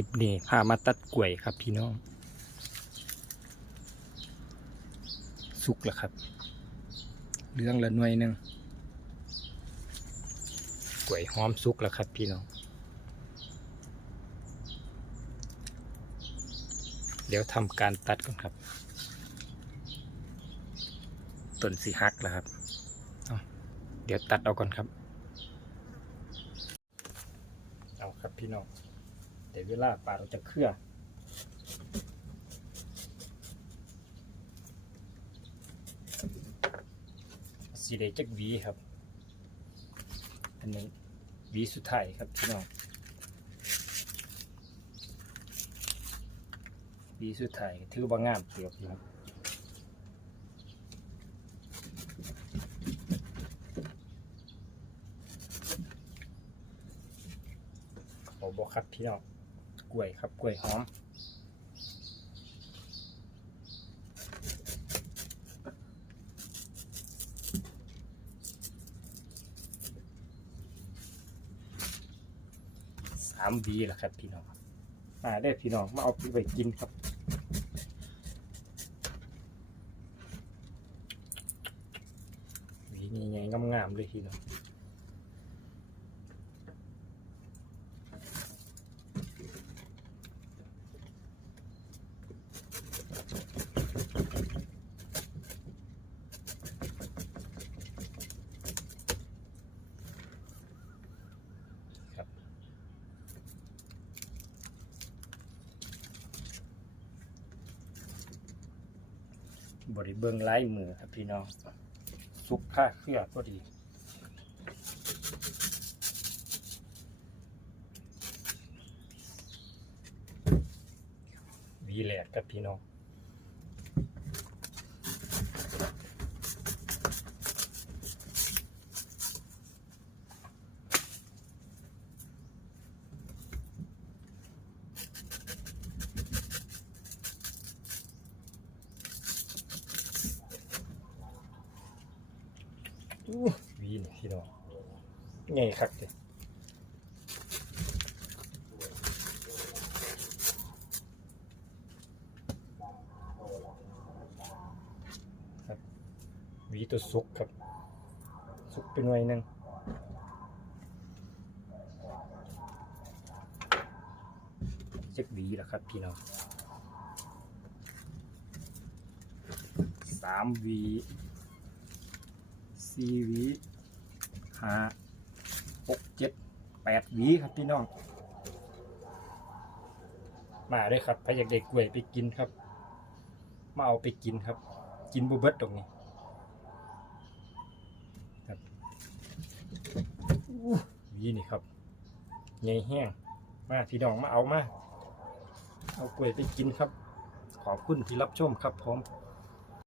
ลิปนี้พามาตัดกล้วยครับพี่น้อง สุกแล้วครับเรื่องละหน่วยหนึ่งกล้วยหอมสุกแล้วครับพี่น้อง เดี๋ยวทำการตัดก่อนครับต้นสีหักแล้วครับเอาเดี๋ยวตัดเอาก่อนครับ เอาครับพี่น้อง เดี๋ยวเวลาปลาเราจะเคลื่อสีเดจักวีครับ อันนี้วีสุดท้ายครับพี่น้องวีสุดท้ายถือว่างามเกือบครับขอบอกครับพี่น้อง กล้วยครับกล้วยหอมสามวีแหละครับพี่น้องมาได้พี่น้องมาเอาไปไว้กินครับวีนี่ไงงามๆเลยพี่น้อง บริเบิงไล่มือครับพี่น้องสุกค่าเครือพอดีวีแหลกครับพี่น้อง วีนี่พี่น้องไงคักเลยครับวีตัวสุกครับ สุกเป็นหน่วยหนึ่งเจ็กวีแล้วครับพี่น้องสามวี สี่หวีห้าหกเจ็ดแปดหวีครับพี่น้อง มาเลยครับใครอยากได้กล้วยไปกินครับ มาเอาไปกินครับ กินบุเบิดตรงนี้ครับวีนี่ครับใหญ่แห้งมาพี่น้องมาเอามา เอากล้วยไปกินครับ ขอบคุณที่รับชมครับผม